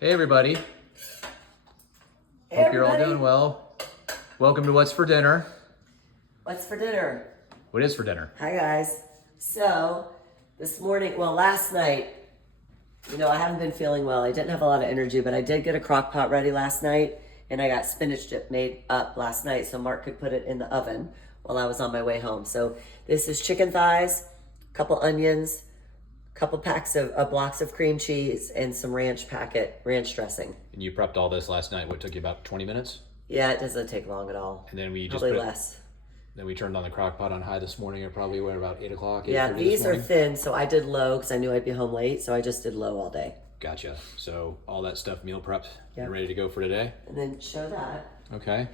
Hey everybody. Hey, Hope you're all everybody. doing well. Welcome to What's for Dinner. What's for dinner? What is for dinner? Hi, guys. So, last night, I haven't been feeling well. I didn't have a lot of energy, but I did get a crock pot ready last night, and I got spinach dip made up last night so Mark could put it in the oven while I was on my way home. So, this is chicken thighs, a couple onions, a couple packs of blocks of cream cheese, and some ranch dressing. And you prepped all this last night. What took you about 20 minutes? Yeah, it doesn't take long at all. And then we just Probably less. Then we turned on the crock pot on high this morning at probably about 8 o'clock. Yeah, these are thin, so I did low because I knew I'd be home late, so I just did low all day. Gotcha. So all that stuff meal prepped Yep. and ready to go for today? And then show that. Okay.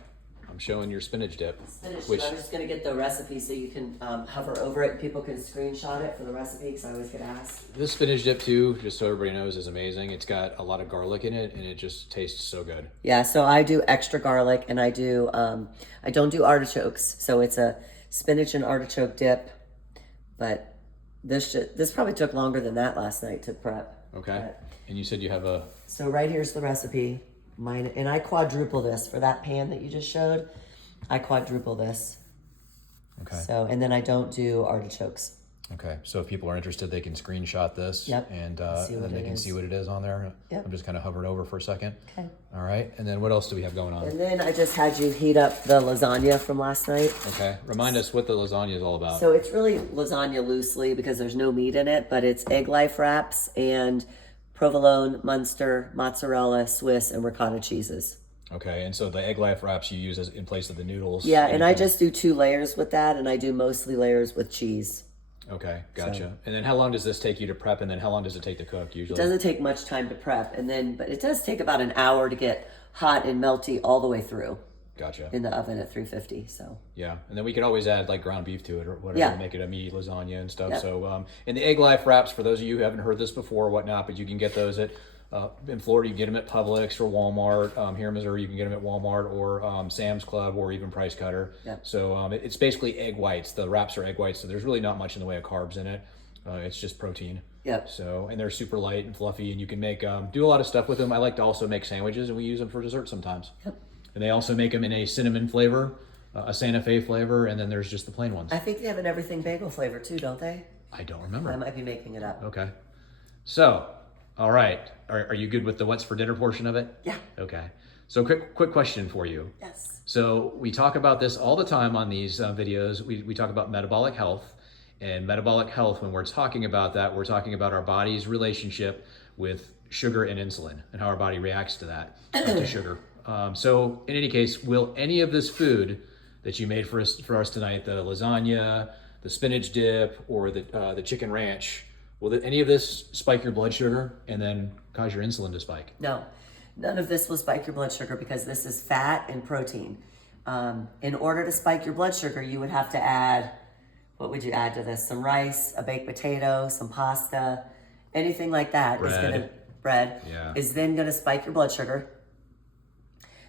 I'm showing your spinach dip. Spinach dip. I'm just going to get the recipe so you can hover over it and people can screenshot it for the recipe because I always get asked. This spinach dip too, just so everybody knows, is amazing. It's got a lot of garlic in it and it just tastes so good. Yeah, so I do extra garlic and I don't do artichokes. So it's a spinach and artichoke dip, but this probably took longer than that last night to prep. Okay. But, And you said you have a... so right here's the recipe. Mine, and I quadruple this for that pan that you just showed. I quadruple this. Okay. So, and then I don't do artichokes. Okay, so if people are interested, they can screenshot this. Yep. And See what then they it can is. see what it is on there. Yep. I'm just kind of hovering over for a second. Okay. All right, and then what else do we have going on? And then I just had you heat up the lasagna from last night. Okay, remind us what the lasagna is all about. So it's really lasagna loosely because there's no meat in it, but it's egg life wraps and provolone, Munster, mozzarella, Swiss, and ricotta cheeses. Okay, and so the egg life wraps you use as in place of the noodles. Yeah, and I just do 2 layers with that, and I do mostly layers with cheese. Okay, gotcha. And then how long does this take you to prep, and then how long does it take to cook usually? It doesn't take much time to prep, but it does take about an hour to get hot and melty all the way through Gotcha. in the oven at 350. So Yeah, and then we could always add like ground beef to it or whatever Yeah. to make it a meaty lasagna and stuff. Yep. So, and the egg life wraps, for those of you who haven't heard this before or whatnot, but you can get those at, in Florida, you can get them at Publix or Walmart. Here in Missouri, you can get them at Walmart or Sam's Club or even Price Cutter. Yep. So it's basically egg whites. The wraps are egg whites, so there's really not much in the way of carbs in it. It's just protein. Yep. So, and they're super light and fluffy, and you can make do a lot of stuff with them. I like to also make sandwiches, and we use them for dessert sometimes. Yep. And they also make them in a cinnamon flavor, a Santa Fe flavor, and then there's just the plain ones. I think they have an everything bagel flavor too, don't they? I don't remember. I might be making it up. Okay. So, all right. Are you good with the what's for dinner portion of it? Yeah. Okay. So quick question for you. Yes. So we talk about this all the time on these videos. We talk about metabolic health. And metabolic health, when we're talking about that, we're talking about our body's relationship with sugar and insulin and how our body reacts to that, to sugar. So in any case, will any of this food that you made for us tonight, the lasagna, the spinach dip, or the chicken ranch, will any of this spike your blood sugar and then cause your insulin to spike? No, none of this will spike your blood sugar because this is fat and protein. In order to spike your blood sugar, you would have to add, what would you add to this? Some rice, a baked potato, some pasta, anything like that. Bread Yeah. is then gonna spike your blood sugar.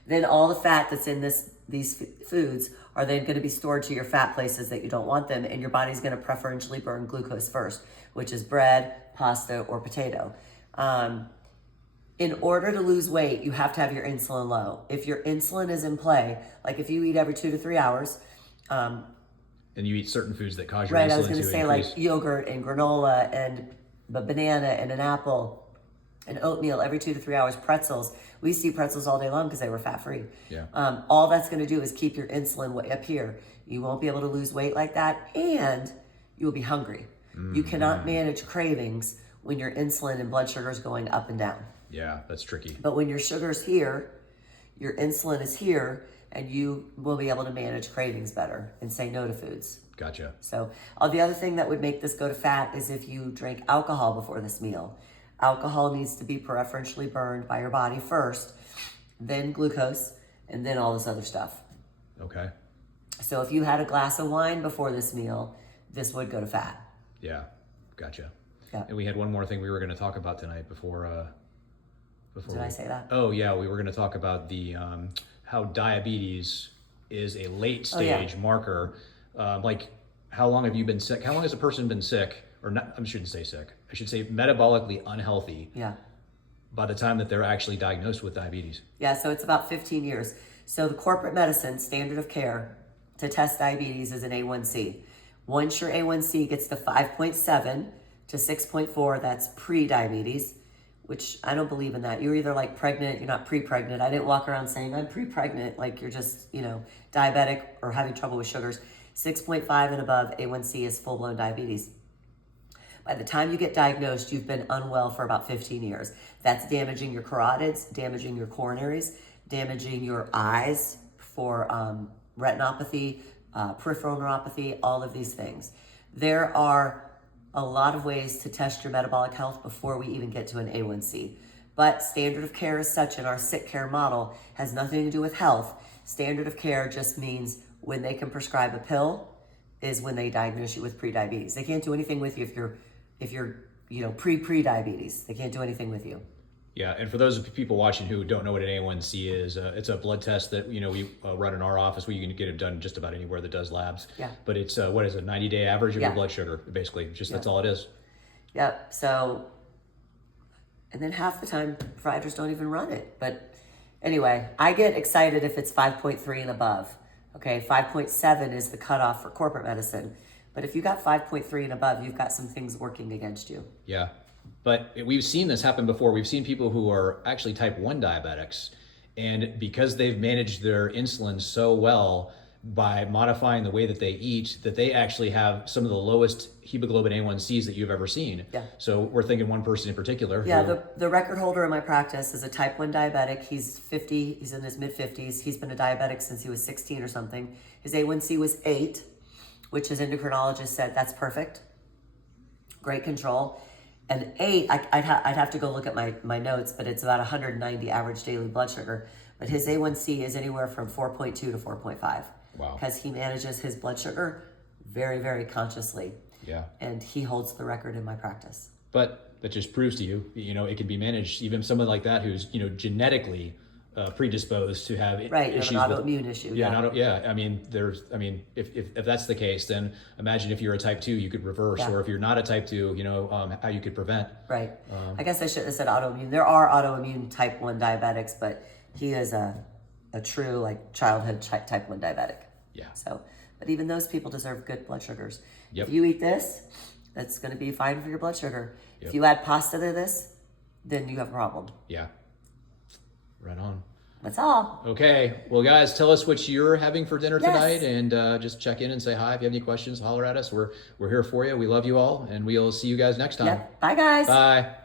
Then all the fat that's in these foods are then going to be stored to your fat places that you don't want them, and your body's going to preferentially burn glucose first, which is bread, pasta, or potato. In order to lose weight, you have to have your insulin low. If your insulin is in play, like if you eat every 2 to 3 hours, And you eat certain foods that cause your right, insulin I was going to to say increase. like yogurt and granola and a banana and an apple and oatmeal every 2 to 3 hours, pretzels. We used to eat pretzels all day long because they were fat-free. Yeah. All that's going to do is keep your insulin way up here. You won't be able to lose weight like that, and you'll be hungry. You cannot manage cravings when your insulin and blood sugar is going up and down. Yeah, that's tricky. But when your sugar's here, your insulin is here, and you will be able to manage cravings better and say no to foods. Gotcha. So the other thing that would make this go to fat is if you drink alcohol before this meal. Alcohol needs to be preferentially burned by your body first, then glucose, and then all this other stuff. Okay. So if you had a glass of wine before this meal, this would go to fat. Yeah, gotcha. Yeah. And we had one more thing we were going to talk about tonight before. Did I say that? Oh yeah, we were going to talk about the how diabetes is a late stage marker. Like, how long have you been sick? How long has a person been sick? Or not? I shouldn't say sick. I should say metabolically unhealthy. Yeah. by the time that they're actually diagnosed with diabetes. Yeah, so it's about 15 years. So the corporate medicine standard of care to test diabetes is an A1C. Once your A1C gets to 5.7 to 6.4, that's pre-diabetes, which I don't believe in that. You're either like pregnant, you're not pre-pregnant. I didn't walk around saying I'm pre-pregnant, like you're just, diabetic or having trouble with sugars. 6.5 and above, A1C is full-blown diabetes. By the time you get diagnosed, you've been unwell for about 15 years. That's damaging your carotids, damaging your coronaries, damaging your eyes for retinopathy, peripheral neuropathy, all of these things. There are a lot of ways to test your metabolic health before we even get to an A1C. But standard of care as such in our sick care model has nothing to do with health. Standard of care just means when they can prescribe a pill is when they diagnose you with prediabetes. They can't do anything with you if you're pre-diabetes. They can't do anything with you. Yeah, and for those people watching who don't know what an A1C is, it's a blood test that we run in our office. We can get it done just about anywhere that does labs. Yeah. But it's what is it, 90-day average of Yeah. your blood sugar, basically. Just Yeah. That's all it is. Yep. So, and then half the time providers don't even run it. But anyway, I get excited if it's 5.3 and above. Okay, 5.7 is the cutoff for corporate medicine. But if you got 5.3 and above, you've got some things working against you. Yeah. But we've seen this happen before. We've seen people who are actually type 1 diabetics, and because they've managed their insulin so well by modifying the way that they eat, that they actually have some of the lowest hemoglobin A1Cs that you've ever seen. Yeah. So we're thinking one person in particular. Yeah, the record holder in my practice is a type 1 diabetic. He's 50, he's in his mid-50s. He's been a diabetic since he was 16 or something. His A1C was 8, which his endocrinologist said, that's perfect. Great control. And 8, I'd have to go look at my notes, but it's about 190 average daily blood sugar. But his A1C is anywhere from 4.2 to 4.5. Wow. Because he manages his blood sugar very, very consciously. Yeah. And he holds the record in my practice. But that just proves to you, it can be managed. Even someone like that who's, genetically predisposed to have right, issues. You have an autoimmune issue. Yeah. If that's the case, then imagine if you're a type 2, you could reverse, or if you're not a type 2, how you could prevent. Right. I guess I shouldn't have said autoimmune. There are autoimmune type 1 diabetics, but he is a true childhood type 1 diabetic. Yeah. So, but even those people deserve good blood sugars. Yep. If you eat this, that's going to be fine for your blood sugar. Yep. If you add pasta to this, then you have a problem. Yeah. Right on. That's all. Okay. Well, guys, tell us what you're having for dinner Yes. tonight, and just check in and say hi. If you have any questions, holler at us. We're here for you. We love you all, and we'll see you guys next time. Yep. Bye, guys. Bye.